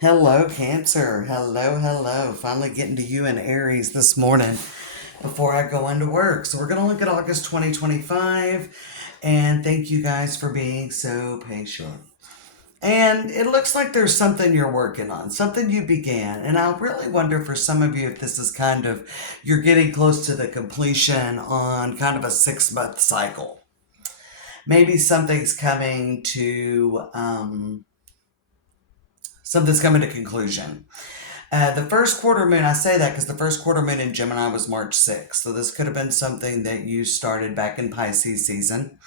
Hello, Cancer. Hello, hello. Finally getting to you in Aries this morning before I go into work. So, we're going to look at August 2025. And thank you guys for being so patient. And it looks like there's something you're working on, something you began. And I really wonder for some of you if this is kind of, you're getting close to the completion on kind of a 6 month cycle. Maybe something's coming to conclusion. The first quarter moon, I say that because the first quarter moon in Gemini was March 6th. So this could have been something that you started back in Pisces season,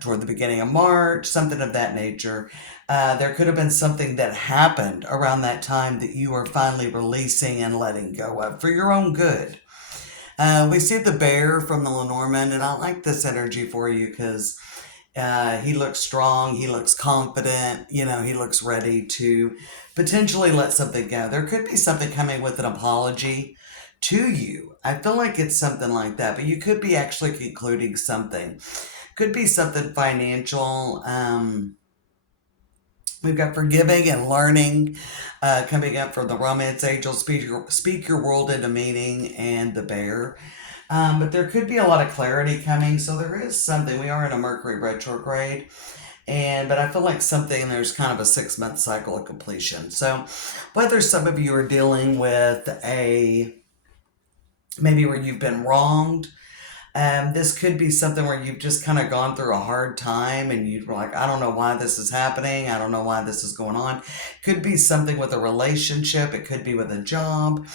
toward the beginning of March, something of that nature. There could have been something that happened around that time that you are finally releasing and letting go of for your own good. We see the bear from the Lenormand, and I like this energy for you because he looks strong, he looks confident, he looks ready to potentially let something go. There could be something coming with an apology to you. I feel like it's something like that, but you could be actually concluding something. Could be something financial. We've got forgiving and learning coming up from the romance angel, speak your world into meaning, and the bear. But there could be a lot of clarity coming. So there is something. We are in a Mercury retrograde. But I feel like there's kind of a 6 month cycle of completion. So whether some of you are dealing with maybe where you've been wronged, this could be something where you've just kind of gone through a hard time and you're like, I don't know why this is happening. I don't know why this is going on. Could be something with a relationship. It could be with a job.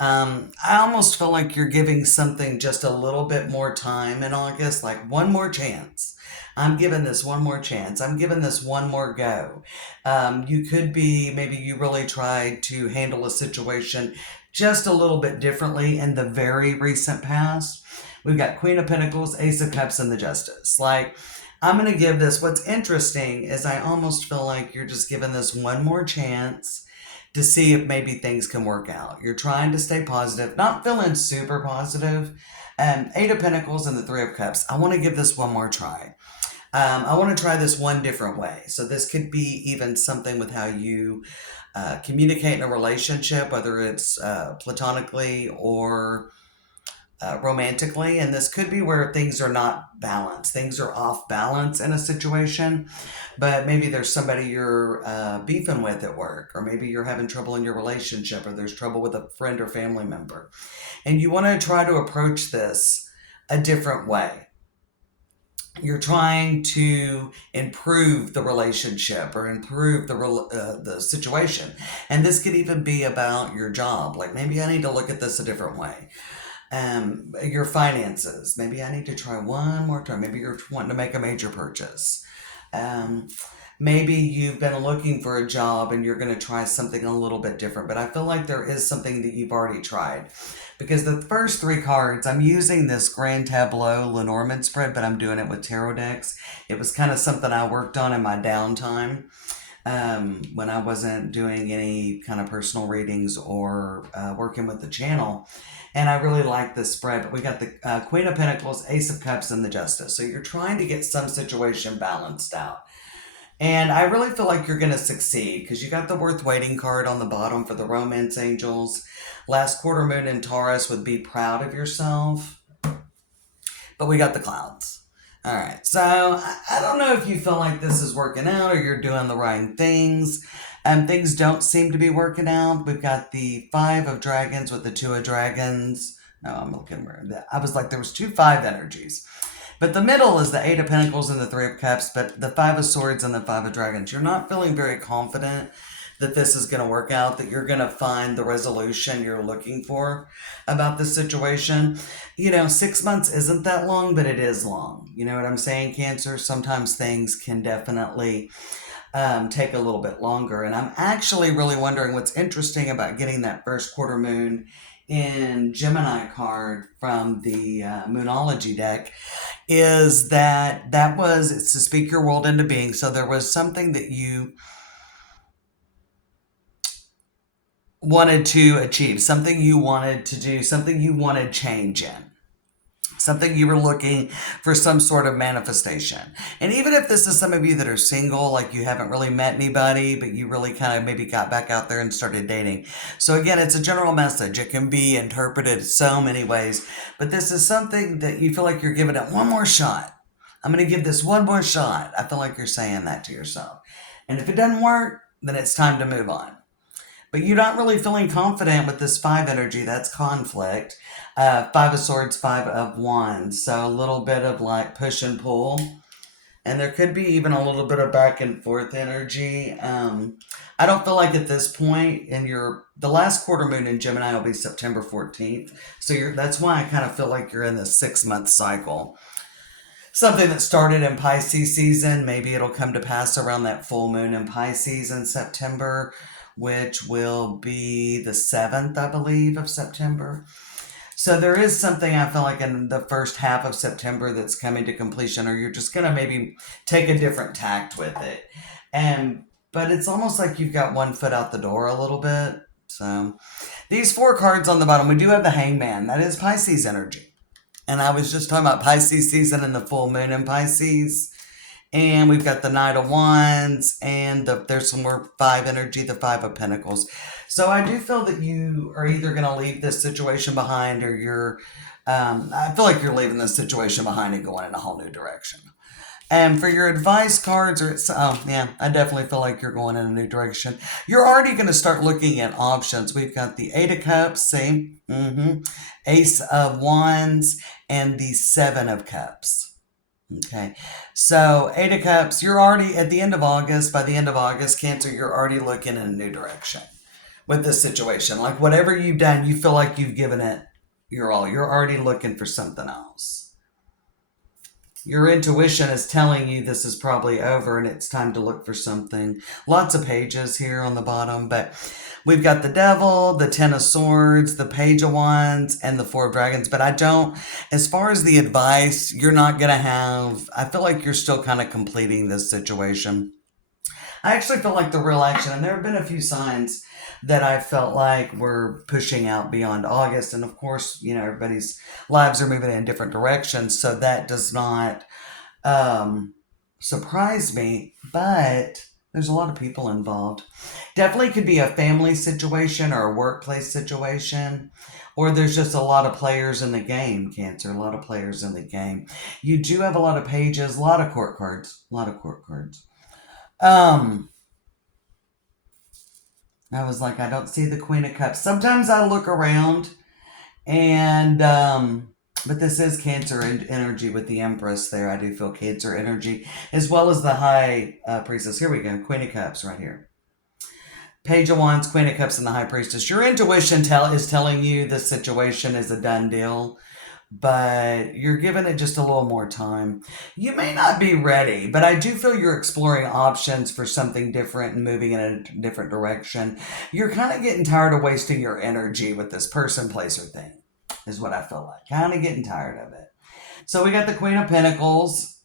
I almost feel like you're giving something just a little bit more time in August, like one more chance. I'm giving this one more chance. I'm giving this one more go. You could be, maybe you really tried to handle a situation just a little bit differently in the very recent past. We've got Queen of Pentacles, Ace of Cups, and the Justice. Like, I'm going to give this. What's interesting is I almost feel like you're just giving this one more chance to see if maybe things can work out. You're trying to stay positive, not feeling super positive. Eight of Pentacles and the Three of Cups. I want to give this one more try. I want to try this one different way. So this could be even something with how you communicate in a relationship, whether it's platonically or romantically. And this could be where things are not balanced. Things are off balance in a situation, but maybe there's somebody you're beefing with at work, or maybe you're having trouble in your relationship, or there's trouble with a friend or family member. And you want to try to approach this a different way. You're trying to improve the relationship or improve the situation, and this could even be about your job. Like, maybe I need to look at this a different way. Your finances. Maybe I need to try one more time. Maybe you're wanting to make a major purchase. Um, Maybe you've been looking for a job and you're going to try something a little bit different. But I feel like there is something that you've already tried. Because the first three cards, I'm using this Grand Tableau Lenormand spread, but I'm doing it with tarot decks. It was kind of something I worked on in my downtime, when I wasn't doing any kind of personal readings or working with the channel. And I really like this spread. But we got the Queen of Pentacles, Ace of Cups, and the Justice. So you're trying to get some situation balanced out. And I really feel like you're going to succeed because you got the worth waiting card on the bottom for the romance angels. Last quarter moon in Taurus would be proud of yourself. But we got the clouds. All right. So I don't know if you feel like this is working out or you're doing the right things. Things don't seem to be working out. We've got the Five of Dragons with the Two of Dragons. No, I'm looking where I was like, there was two five energies. But the middle is the Eight of Pentacles and the Three of Cups, but the Five of Swords and the Five of Dragons. You're not feeling very confident that this is going to work out, that you're going to find the resolution you're looking for about this situation. 6 months isn't that long, but it is long. You know what I'm saying, Cancer? Sometimes things can definitely take a little bit longer. And I'm actually really wondering what's interesting about getting that first quarter moon in Gemini card from the Moonology deck is it's to speak your world into being. So there was something that you wanted to achieve, something you wanted to do, something you wanted change in. Something you were looking for some sort of manifestation. And even if this is some of you that are single, like you haven't really met anybody, but you really kind of maybe got back out there and started dating. So again, it's a general message. It can be interpreted so many ways, but this is something that you feel like you're giving it one more shot. I'm going to give this one more shot. I feel like you're saying that to yourself. And if it doesn't work, then it's time to move on. But you're not really feeling confident with this five energy. That's conflict. Five of Swords, Five of Wands. So a little bit of like push and pull. And there could be even a little bit of back and forth energy. I don't feel like at this point in the last quarter moon in Gemini will be September 14th. So that's why I kind of feel like you're in the 6-month cycle. Something that started in Pisces season, maybe it'll come to pass around that full moon in Pisces in September, which will be the 7th, I believe, of September. So there is something I feel like in the first half of September that's coming to completion, or you're just going to maybe take a different tact with it. But it's almost like you've got one foot out the door a little bit. So these 4 cards on the bottom, we do have the Hangman. That is Pisces energy. And I was just talking about Pisces season and the full moon in Pisces. And we've got the Knight of Wands, and there's some more 5 energy, the 5 of Pentacles. So I do feel that you are either going to leave this situation behind, or I feel like you're leaving this situation behind and going in a whole new direction. And for your advice cards, I definitely feel like you're going in a new direction. You're already going to start looking at options. We've got the 8 of Cups, same, Ace of Wands, and the 7 of Cups. Okay, so 8 of Cups, you're already at the end of August. By the end of August, Cancer, you're already looking in a new direction with this situation. Like whatever you've done, you feel like you've given it your all. You're already looking for something else. Your intuition is telling you this is probably over and it's time to look for something. Lots of pages here on the bottom, but we've got the Devil, the 10 of Swords, the Page of Wands, and the 4 of Dragons. But as far as the advice, you're not going to have, I feel like you're still kind of completing this situation. I actually feel like the real action, and there have been a few signs that I felt like were pushing out beyond August. And of course, everybody's lives are moving in different directions. So that does not surprise me, but there's a lot of people involved. Definitely could be a family situation or a workplace situation, or there's just a lot of players in the game, Cancer, a lot of players in the game. You do have a lot of pages, a lot of court cards, I was like, I don't see the Queen of Cups. Sometimes I look around and, but this is Cancer energy with the Empress there. I do feel Cancer energy, as well as the High Priestess. Here we go, Queen of Cups right here. Page of Wands, Queen of Cups, and the High Priestess. Your intuition is telling you this situation is a done deal, but you're giving it just a little more time. You may not be ready, but I do feel you're exploring options for something different and moving in a different direction. You're kind of getting tired of wasting your energy with this person, place, or thing, is what I feel like. Kind of getting tired of it. So we got the Queen of Pentacles,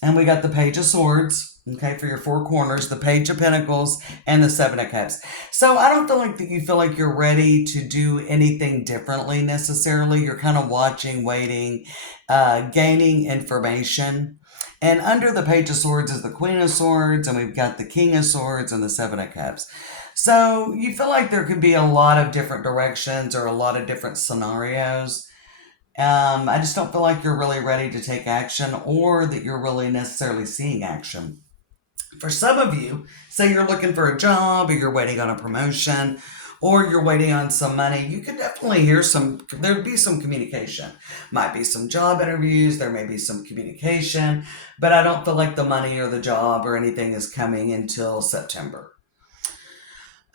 and we got the Page of Swords. Okay, for your 4 corners, the Page of Pentacles and the 7 of Cups. So I don't feel like that you feel like you're ready to do anything differently necessarily. You're kind of watching, waiting, gaining information. And under the Page of Swords is the Queen of Swords, and we've got the King of Swords and the 7 of Cups. So you feel like there could be a lot of different directions or a lot of different scenarios. I just don't feel like you're really ready to take action, or that you're really necessarily seeing action. For some of you, say you're looking for a job, or you're waiting on a promotion, or you're waiting on some money, you could definitely hear there'd be some communication. Might be some job interviews, there may be some communication, but I don't feel like the money or the job or anything is coming until September.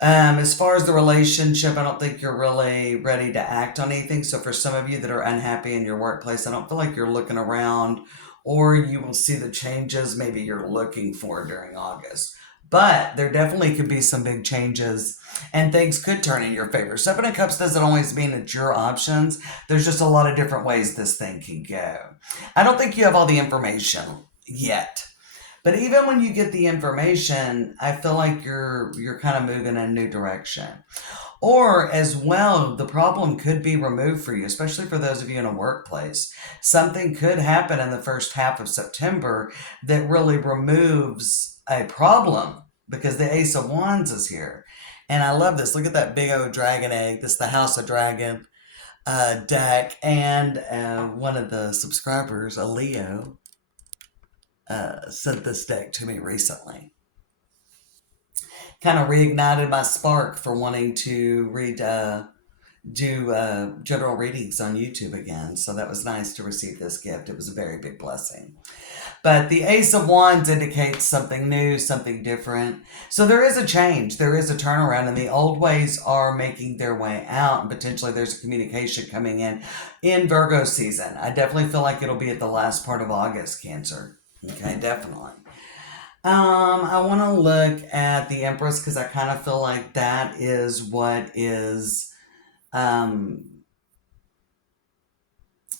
As far as the relationship, I don't think you're really ready to act on anything. So for some of you that are unhappy in your workplace, I don't feel like you're looking around, or you will see the changes maybe you're looking for during August. But there definitely could be some big changes, and things could turn in your favor. 7 of Cups doesn't always mean it's your options. There's just a lot of different ways this thing can go. I don't think you have all the information yet. But even when you get the information, I feel like you're kind of moving in a new direction. Or as well, the problem could be removed for you, especially for those of you in a workplace. Something could happen in the first half of September that really removes a problem because the Ace of Wands is here. And I love this. Look at that big old dragon egg. This is the House of Dragon deck. And one of the subscribers, a Leo, sent this deck to me recently. Kind of reignited my spark for wanting to do general readings on YouTube again. So that was nice to receive this gift. It was a very big blessing. But the Ace of Wands indicates something new, something different. So there is a change. There is a turnaround, and the old ways are making their way out. And potentially there's a communication coming in Virgo season. I definitely feel like it'll be at the last part of August, Cancer. Okay, definitely. I want to look at the Empress because I kind of feel like that is what is um,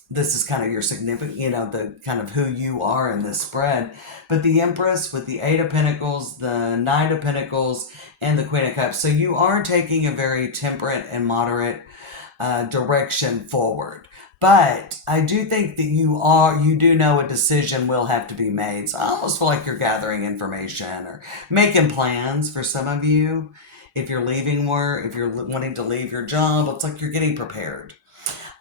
this is kind of your significant, the kind of who you are in this spread. But the Empress with the Eight of Pentacles, the Knight of Pentacles, and the Queen of Cups. So you are taking a very temperate and moderate direction forward. But I do think that you do know a decision will have to be made. So I almost feel like you're gathering information or making plans for some of you. If you're leaving work, if you're wanting to leave your job, it's like you're getting prepared.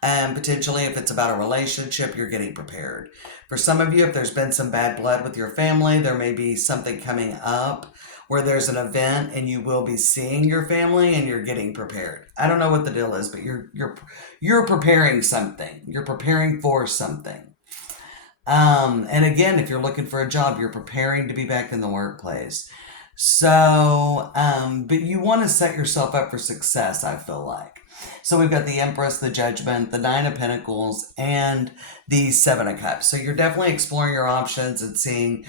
And potentially, if it's about a relationship, you're getting prepared. For some of you, if there's been some bad blood with your family, there may be something coming up where there's an event and you will be seeing your family and you're getting prepared. I don't know what the deal is, but you're preparing something. You're preparing for something. And again, if you're looking for a job, you're preparing to be back in the workplace. So, but you want to set yourself up for success, I feel like. So we've got the Empress, the Judgment, the Nine of Pentacles, and the Seven of Cups. So you're definitely exploring your options and seeing,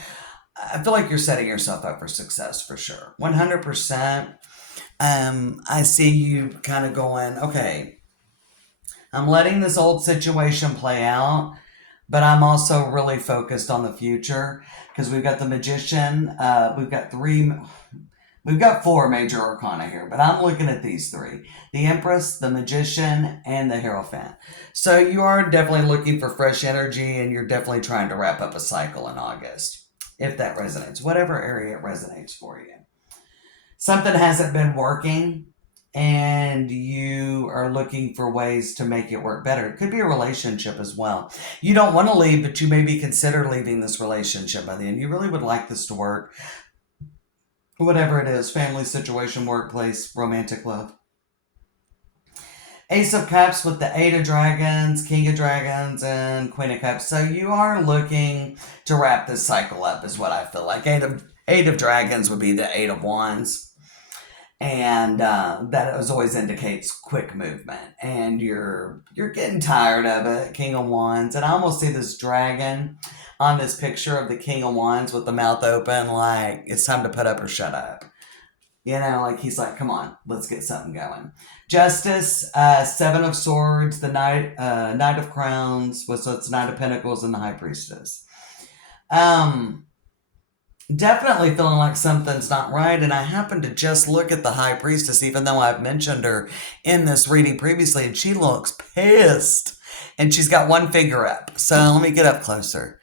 I feel like you're setting yourself up for success for sure. 100%. I see you kind of going, okay, I'm letting this old situation play out, but I'm also really focused on the future because we've got the Magician. We've got four major arcana here, but I'm looking at these three. The Empress, the Magician, and the Hierophant. So you are definitely looking for fresh energy, and you're definitely trying to wrap up a cycle in August, if that resonates, whatever area it resonates for you. Something hasn't been working, and you are looking for ways to make it work better. It could be a relationship as well. You don't want to leave, but you maybe consider leaving this relationship by the end. You really would like this to work. Whatever it is, family situation, workplace, romantic love. Ace of Cups with the Eight of Dragons, King of Dragons, and Queen of Cups. So you are looking to wrap this cycle up is what I feel like. Eight of Dragons would be the Eight of Wands. And that always indicates quick movement. And you're getting tired of it, King of Wands. And I almost see this dragon on this picture of the King of Wands with the mouth open, like it's time to put up or shut up. Like he's like, come on, let's get something going. Justice, Seven of Swords, the Knight of Crowns, so it's Knight of Pentacles, and the High Priestess. Definitely feeling like something's not right, and I happen to just look at the High Priestess, even though I've mentioned her in this reading previously, and she looks pissed. And she's got one finger up. So let me get up closer.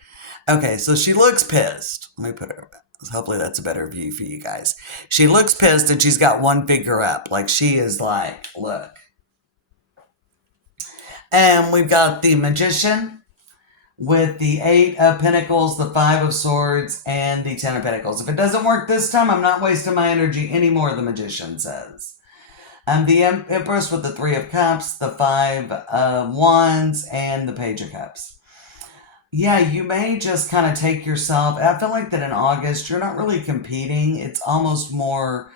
Okay, so she looks pissed. Let me put her up. Hopefully that's a better view for you guys. She looks pissed and she's got one finger up. Like she is like, look. And we've got the Magician with the Eight of Pentacles, the Five of Swords, and the Ten of Pentacles. If it doesn't work this time, I'm not wasting my energy anymore, the Magician says. The Empress with the Three of Cups, the Five of Wands, and the Page of Cups. Yeah, you may just kind of take yourself. I feel like that in August, you're not really competing. It's almost more,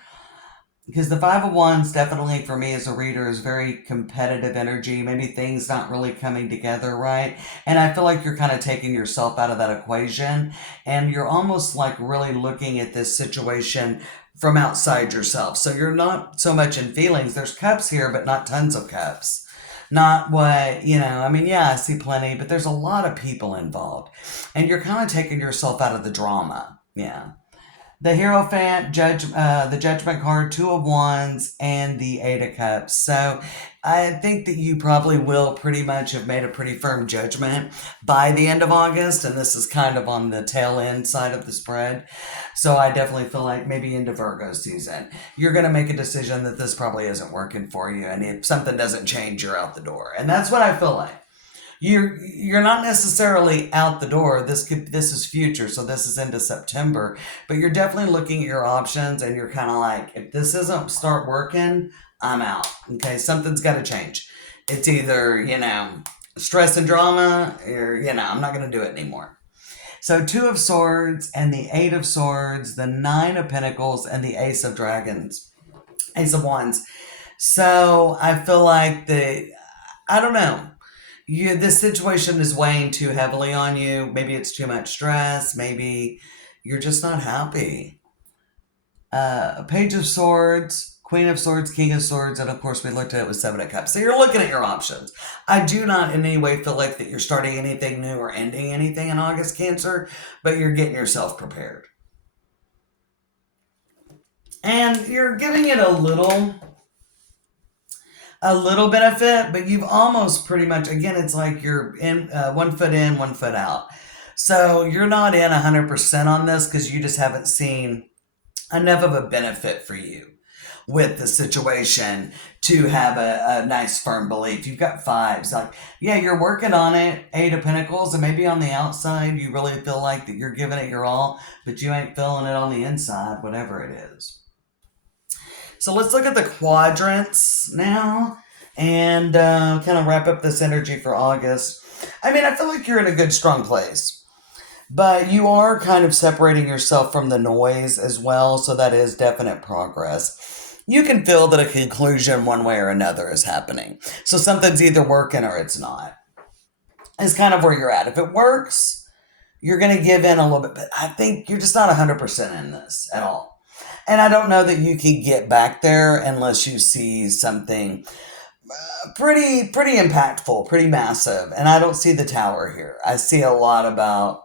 because the Five of Wands definitely for me as a reader is very competitive energy. Maybe things not really coming together right. And I feel like you're kind of taking yourself out of that equation. And you're almost like really looking at this situation from outside yourself. So you're not so much in feelings. There's cups here, but not tons of cups. Not what, I see plenty, but there's a lot of people involved. And you're kind of taking yourself out of the drama. Yeah. The Hierophant, the Judgment card, Two of Wands, and the Eight of Cups. So I think that you probably will pretty much have made a pretty firm judgment by the end of August, and this is kind of on the tail end side of the spread. So I definitely feel like maybe into Virgo season, you're going to make a decision that this probably isn't working for you, and if something doesn't change, you're out the door. And that's what I feel like. You're not necessarily out the door. This is future, so this is into September, but you're definitely looking at your options, and you're kind of like, if this doesn't start working, I'm out. Okay, something's got to change. It's either stress and drama, or I'm not going to do it anymore. So Two of Swords and the Eight of Swords, the Nine of Pentacles, and the Ace of Wands. So I feel like I don't know, this situation is weighing too heavily on you. Maybe it's too much stress. Maybe you're just not happy. Page of Swords, Queen of Swords, King of Swords, and of course we looked at it with Seven of Cups. So you're looking at your options. I do not in any way feel like that you're starting anything new or ending anything in August, Cancer, but you're getting yourself prepared. And you're giving it a little benefit, but you've almost pretty much, again, it's like you're in 1 foot in, 1 foot out. So you're not in 100% on this because you just haven't seen enough of a benefit for you with the situation to have a nice firm belief. You've got fives. Like, yeah, you're working on it. Eight of Pentacles, and maybe on the outside you really feel like that you're giving it your all, but you ain't feeling it on the inside, whatever it is. So let's look at the quadrants now and kind of wrap up this energy for August. I mean, I feel like you're in a good, strong place, but you are kind of separating yourself from the noise as well. So that is definite progress. You can feel that a conclusion one way or another is happening. So something's either working or it's not. It's kind of where you're at. If it works, you're going to give in a little bit, but I think you're just not 100% in this at all. And I don't know that you can get back there unless you see something pretty impactful, pretty massive. And I don't see the tower here. I see a lot about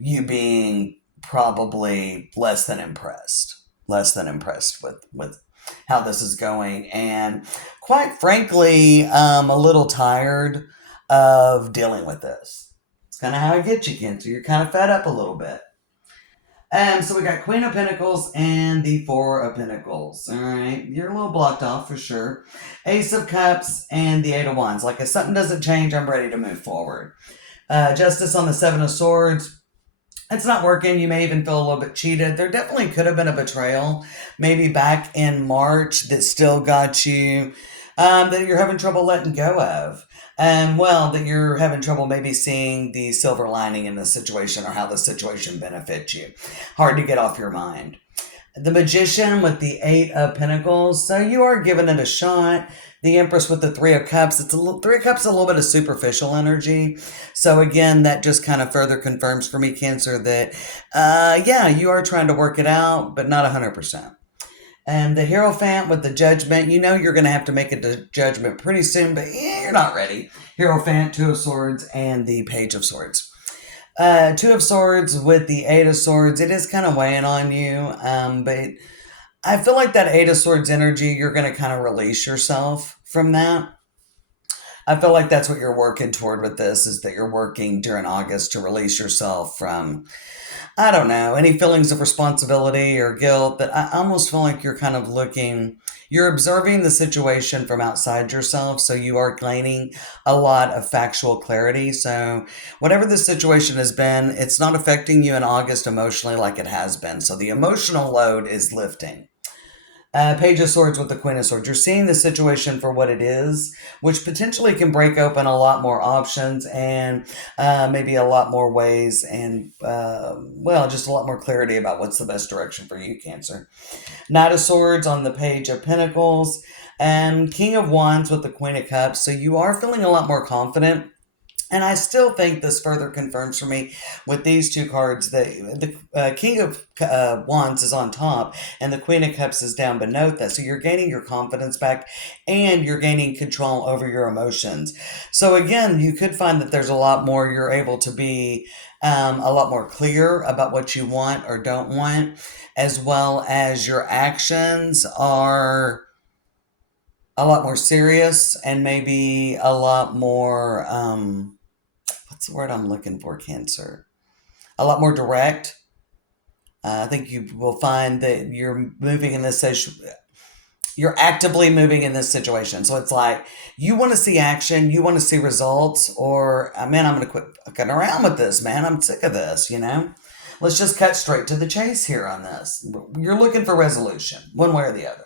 you being probably less than impressed with how this is going, and quite frankly, a little tired of dealing with this. It's kind of how I get you, Cancer. You're kind of fed up a little bit. So we got Queen of Pentacles and the Four of Pentacles. All right, you're a little blocked off for sure. Ace of Cups and the Eight of Wands. Like if something doesn't change, I'm ready to move forward. Justice on the Seven of Swords. It's not working. You may even feel a little bit cheated. There definitely could have been a betrayal, maybe back in March, that still got you, that you're having trouble letting go of. Well, that you're having trouble maybe seeing the silver lining in the situation or how the situation benefits you. Hard to get off your mind. The Magician with the Eight of Pentacles. So you are giving it a shot. The Empress with the Three of Cups. Three of Cups, a little bit of superficial energy. So again, that just kind of further confirms for me, Cancer, that yeah, you are trying to work it out, but not 100%. And the Hierophant with the Judgment, you know you're going to have to make a judgment pretty soon, but you're not ready. Hierophant, Two of Swords, and the Page of Swords. Two of Swords with the Eight of Swords, it is kind of weighing on you, but I feel like that Eight of Swords energy, you're going to kind of release yourself from that. I feel like that's what you're working toward with this, is that you're working during August to release yourself from, I don't know, any feelings of responsibility or guilt. That I almost feel like you're kind of you're observing the situation from outside yourself. So you are gaining a lot of factual clarity. So whatever the situation has been, it's not affecting you in August emotionally like it has been. So the emotional load is lifting. Page of Swords with the Queen of Swords. You're seeing the situation for what it is, which potentially can break open a lot more options and maybe a lot more ways and, well, just a lot more clarity about what's the best direction for you, Cancer. Knight of Swords on the Page of Pentacles and King of Wands with the Queen of Cups. So you are feeling a lot more confident. And I still think this further confirms for me with these two cards that the King of Wands is on top and the Queen of Cups is down beneath that. So you're gaining your confidence back and you're gaining control over your emotions. So again, you could find that there's a lot more you're able to be a lot more clear about what you want or don't want, as well as your actions are a lot more serious and maybe a lot more, what's the word I'm looking for, Cancer? A lot more direct. I think you will find that you're actively moving in this situation. So it's like you want to see action, you want to see results, or man, I'm going to quit fucking around with this, man. I'm sick of this, you know? Let's just cut straight to the chase here on this. You're looking for resolution, one way or the other.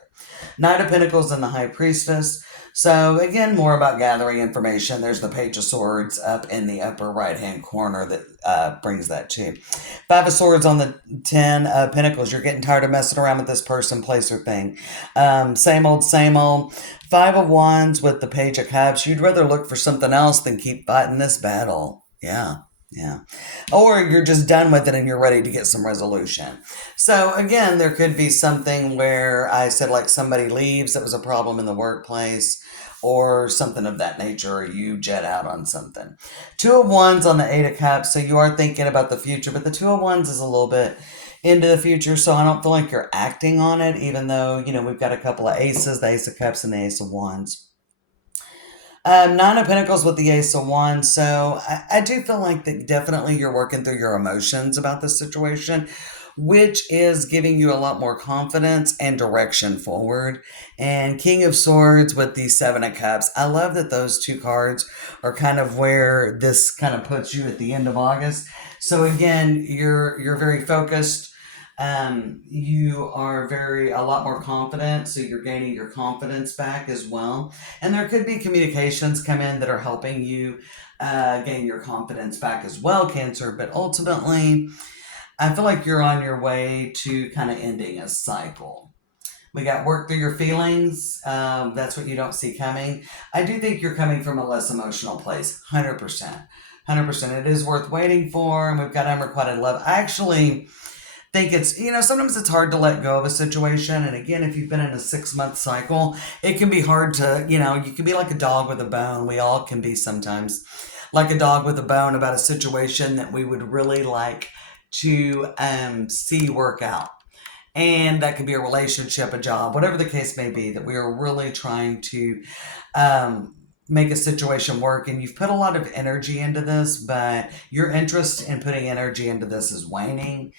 Knight of Pentacles and the High Priestess. So again, more about gathering information. There's the Page of Swords up in the upper right-hand corner that brings that too. Five of Swords on the 10 of Pentacles. You're getting tired of messing around with this person, place, or thing. Same old, same old. Five of Wands with the Page of Cups. You'd rather look for something else than keep fighting this battle. Yeah. Yeah. Or you're just done with it and you're ready to get some resolution. So again, there could be something where I said like somebody leaves that was a problem in the workplace or something of that nature, or you jet out on something. Two of Wands on the Eight of Cups. So you are thinking about the future, but the Two of Wands is a little bit into the future. So I don't feel like you're acting on it, even though, you know, we've got a couple of aces, the Ace of Cups and the Ace of Wands. Nine of Pentacles with the Ace of Wands. So I do feel like that definitely you're working through your emotions about this situation, which is giving you a lot more confidence and direction forward. And King of Swords with the Seven of Cups. I love that those two cards are kind of where this kind of puts you at the end of August. So again, you're very focused. You are a lot more confident, so you're gaining your confidence back as well. And there could be communications come in that are helping you gain your confidence back as well, Cancer. But ultimately, I feel like you're on your way to kind of ending a cycle. We got work through your feelings. That's what you don't see coming. I do think you're coming from a less emotional place, 100%. 100%. It is worth waiting for, and we've got unrequited love. I actually think it's, you know, sometimes it's hard to let go of a situation. And again, if you've been in a 6-month cycle, it can be hard to, you know, you can be like a dog with a bone. We all can be sometimes like a dog with a bone about a situation that we would really like to see work out. And that could be a relationship, a job, whatever the case may be, that we are really trying to make a situation work. And you've put a lot of energy into this, but your interest in putting energy into this is waning.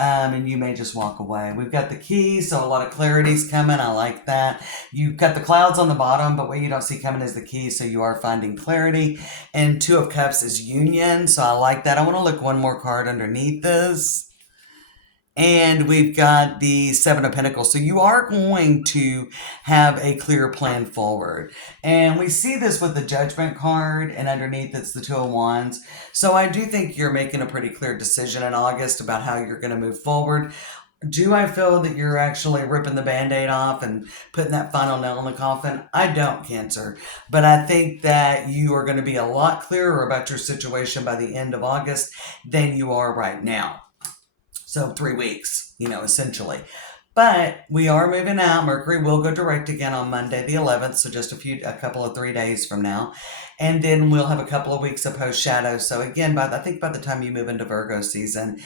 And you may just walk away. We've got the key, so a lot of clarity's coming. I like that. You've got the clouds on the bottom, but what you don't see coming is the key, so you are finding clarity. And Two of Cups is union, so I like that. I want to look one more card underneath this. And we've got the Seven of Pentacles. So you are going to have a clear plan forward. And we see this with the Judgment card, and underneath it's the Two of Wands. So I do think you're making a pretty clear decision in August about how you're going to move forward. Do I feel that you're actually ripping the Band-Aid off and putting that final nail in the coffin? I don't, Cancer. But I think that you are going to be a lot clearer about your situation by the end of August than you are right now. So 3 weeks, you know, essentially. But we are moving out. Mercury will go direct again on Monday the 11th, so just a couple of 3 days from now. And then we'll have a couple of weeks of post-shadow. So again, I think by the time you move into Virgo season,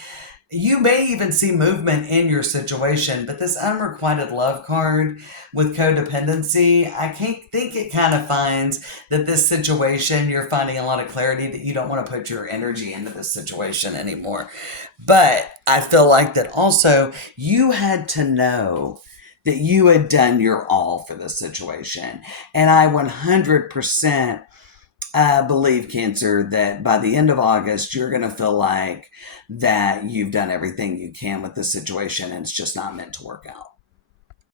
you may even see movement in your situation, but this unrequited love card with codependency, I think it kind of finds that this situation, you're finding a lot of clarity that you don't want to put your energy into this situation anymore. But I feel like that also you had to know that you had done your all for this situation. And I 100% believe, Cancer, that by the end of August, you're going to feel like that you've done everything you can with this situation and it's just not meant to work out.